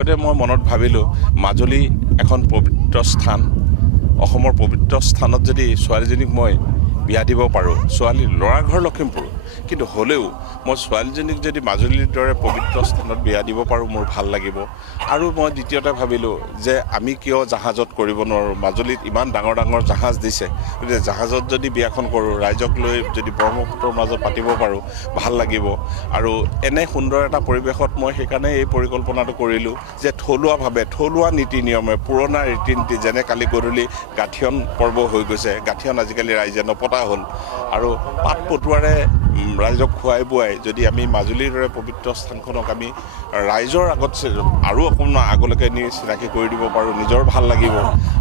মই মনত ভাবিলোঁ মাজুলী এখন পবিত্ৰ স্থান অসমৰ পবিত্ৰ স্থানত যদি ছোৱালীজনীক মই বিয়া দিব পাৰোঁ ছোৱালী ল'ৰা ঘৰ লখিমপুৰ কিন্তু হ'লেও মই ছোৱালীজনীক যদি মাজুলীৰ দৰে পবিত্ৰ স্থানত বিয়া দিব পাৰোঁ মোৰ ভাল লাগিব আৰু মই দ্বিতীয়তে ভাবিলোঁ যে আমি কিয় জাহাজত কৰিব নোৱাৰোঁ মাজুলীত ইমান ডাঙৰ ডাঙৰ জাহাজ দিছে গতিকে জাহাজত যদি বিয়াখন কৰোঁ ৰাইজক লৈ যদি ব্ৰহ্মপুত্ৰৰ মাজত পাতিব পাৰোঁ ভাল লাগিব আৰু এনে সুন্দৰ এটা পৰিৱেশত মই সেইকাৰণে এই পৰিকল্পনাটো কৰিলোঁ যে থলুৱাভাৱে থলুৱা নীতি নিয়মে পুৰণা ৰীতি নীতি যেনে কালি গধূলি গাঠিয়ন পৰ্ব হৈ গৈছে গাঠিয়ন আজিকালি ৰাইজে নপতা হ'ল আৰু পাত পটুৱাৰে ৰাইজক খুৱাই বুৱাই যদি আমি মাজুলীৰ দৰে পবিত্ৰ স্থানখনক আমি ৰাইজৰ আগত আৰু অকণমান আগলৈকে নি চিনাকি কৰি দিব পাৰোঁ নিজৰ ভাল লাগিব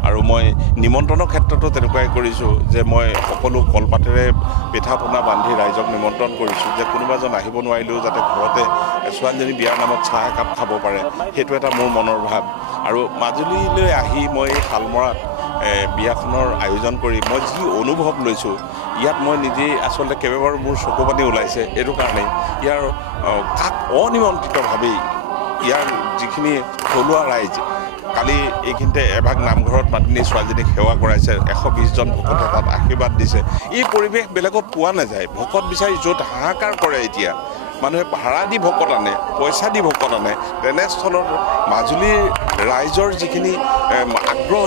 আৰু মই নিমন্ত্ৰণৰ ক্ষেত্ৰতো তেনেকুৱাই কৰিছোঁ যে মই সকলো কলপাতেৰে পিঠা পনা বান্ধি ৰাইজক নিমন্ত্ৰণ কৰিছোঁ যে কোনোবা এজন আহিব নোৱাৰিলেও যাতে ঘৰতে ছোৱালীজনী বিয়াৰ নামত চাহ একাপ খাব পাৰে সেইটো এটা মোৰ মনৰ ভাৱ আৰু মাজুলীলৈ আহি মই শালমৰাত বিয়াখনৰ আয়োজন কৰি মই যি অনুভৱ লৈছোঁ ইয়াত মই নিজেই আচলতে কেইবাবাৰো মোৰ চকু পানী ওলাইছে এইটো কাৰণেই ইয়াৰ কাক অনিমন্ত্ৰিতভাৱেই ইয়াৰ যিখিনি থলুৱা ৰাইজ কালি এইখিনিতে এভাগ নামঘৰত মাতি নি ছোৱালীজনীক সেৱা কৰাইছে 120জন ভকতে তাত আশীৰ্বাদ দিছে এই পৰিৱেশ বেলেগত পোৱা নাযায় ভকত বিচাৰি য'ত হাহাকাৰ কৰে এতিয়া মানুহে ভাড়া দি ভকত আনে পইচা দি ভকত আনে তেনেস্থলত মাজুলীৰ ৰাইজৰ যিখিনি আগ্ৰহ